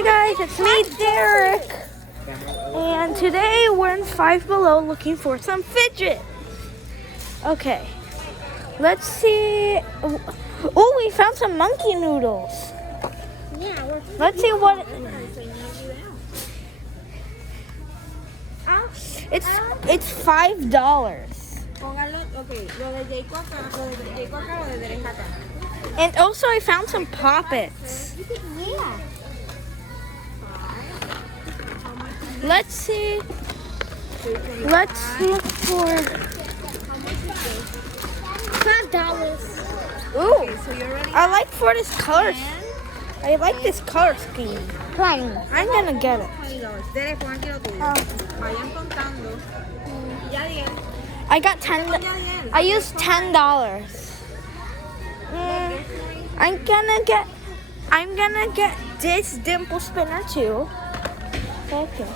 Hi guys, it's me, Derek. And today we're in Five Below looking for some fidget. Okay, let's see. Oh, we found some monkey noodles. Let's see what. It's $5. And also I found some poppets. Let's see. Let's look for $5. Ooh, I like for this color. I like this color scheme. I'm gonna get it. I got I used $10. I'm gonna get this dimple spinner too. Okay.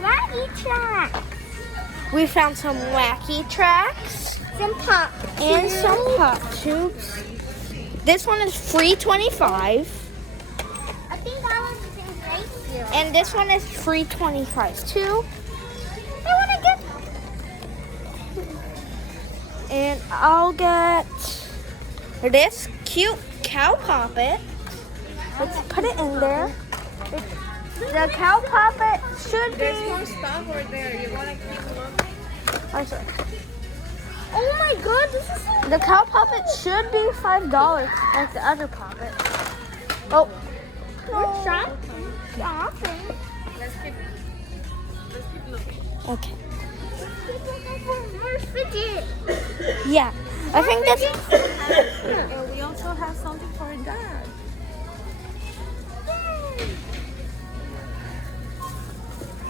Wacky tracks. We found some wacky tracks. Some pop. And some pop tubes. This one is free 25. I think that one's right here. And this one is free 25 too. I want to get. And I'll get this cute cow poppet. Let's put it in there. The cow poppet should be. There's more stuff over there. You want to keep looking? I'm sorry. Oh my god, this is so. The cow puppet should be $5 like the other puppet. Oh. More shot. Let's keep looking. Okay. More fidget. Yeah. I think that's. And we also have something for dad.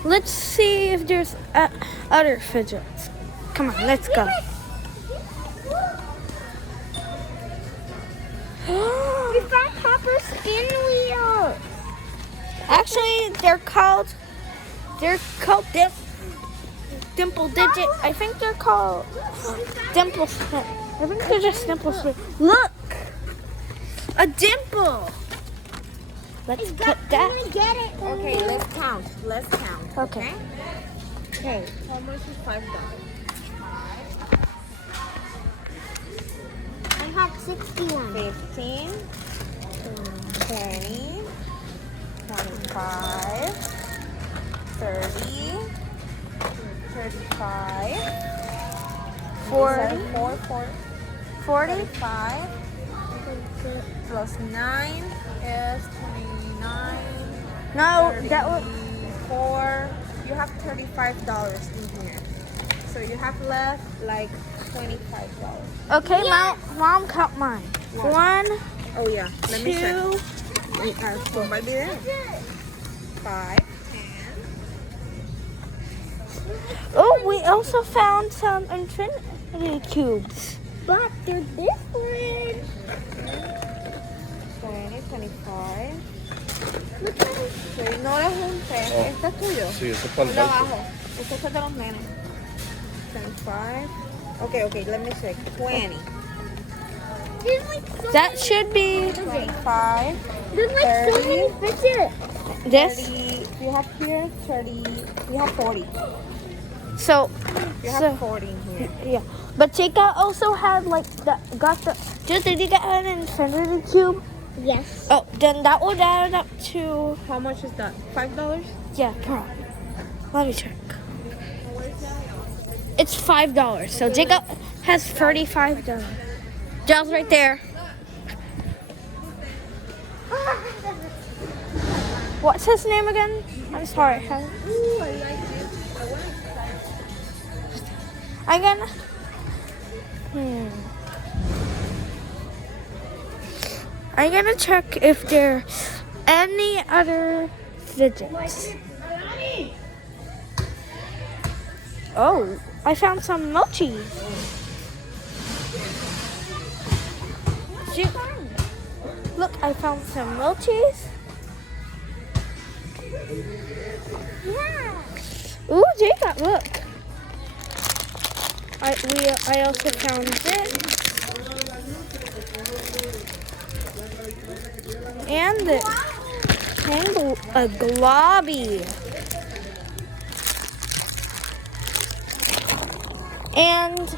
Let's see if there's other fidgets. Come on, let's go. We found copper spin wheels. Actually, they're called dimple digit. I think they're called dimple spin. I think they're just dimple spin. Look, a dimple. Let's put that. Get it. Okay, let's count. Okay. Okay. How much is $5? I have 61. 15, 20, 25, 30, 35, 40, 40, 45, plus 9 is 29. No, that was. 4. You have $35 in here. So you have left like $25. Okay, mom, count mine. 1, Oh yeah, let me check. 2. So might be there. 5, 10. Oh, we also found some infinity cubes. But they're different. 20, 25. Sí, no le juntes. Este es tuyo. Sí, ese es para el Ponlo banco. abajo. Este es de los nenes. 25. Okay, let me check. 20. There's like so That should be 25. There's like so many fidget. this. 30. You have here 30. You have 40. So, You have 40 in here. yeah. But Chica also had did you get an infinity cube? Yes. Oh, then that would add up to, How much is that? $5? yeah, come on. Let me check. It's $5. So Jacob has $35. Giles right there. What's his name again? I'm sorry. Ooh, I like this. I want to try. I'm gonna. I'm gonna check if there are any other fidgets. Oh, I found some mochis. Look, I found some mochis. Yeah. Ooh, Jacob, look. I also found this. And this. and a globby. And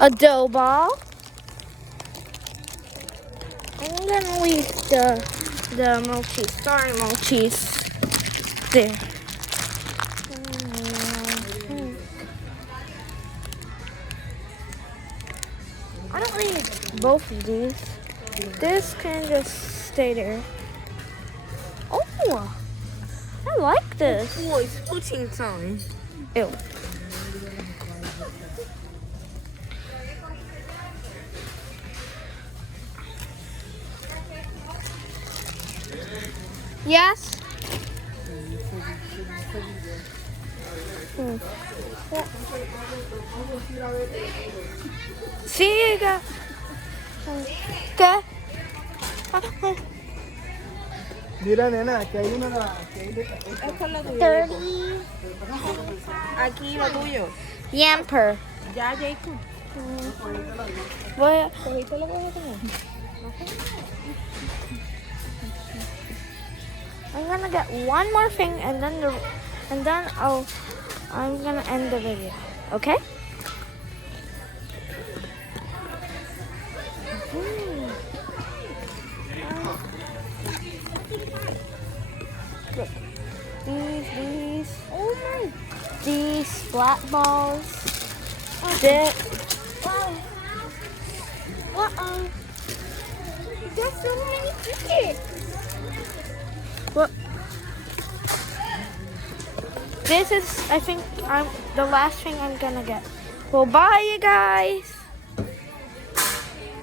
a dough ball. I'm gonna leave the mochis. Sorry, mochis. There. I don't need both of these. This can just stay there. Oh, I like this. Oh, it's pudding time. Ew. Yes. See you guys. Okay. Mira, nena, que hay una. Esto es lo tuyo. 30 Aquí lo tuyo. yamper. Ya, Jacob. Voy a- ¿Cogiste lo que vas a comer? I'm gonna get one more thing and then I'm gonna end the video. Okay? Look. These. Oh my. These flat balls. This. Uh-oh. There's so many fidgets. What? This is, I think, the last thing I'm gonna get. Well, bye, you guys.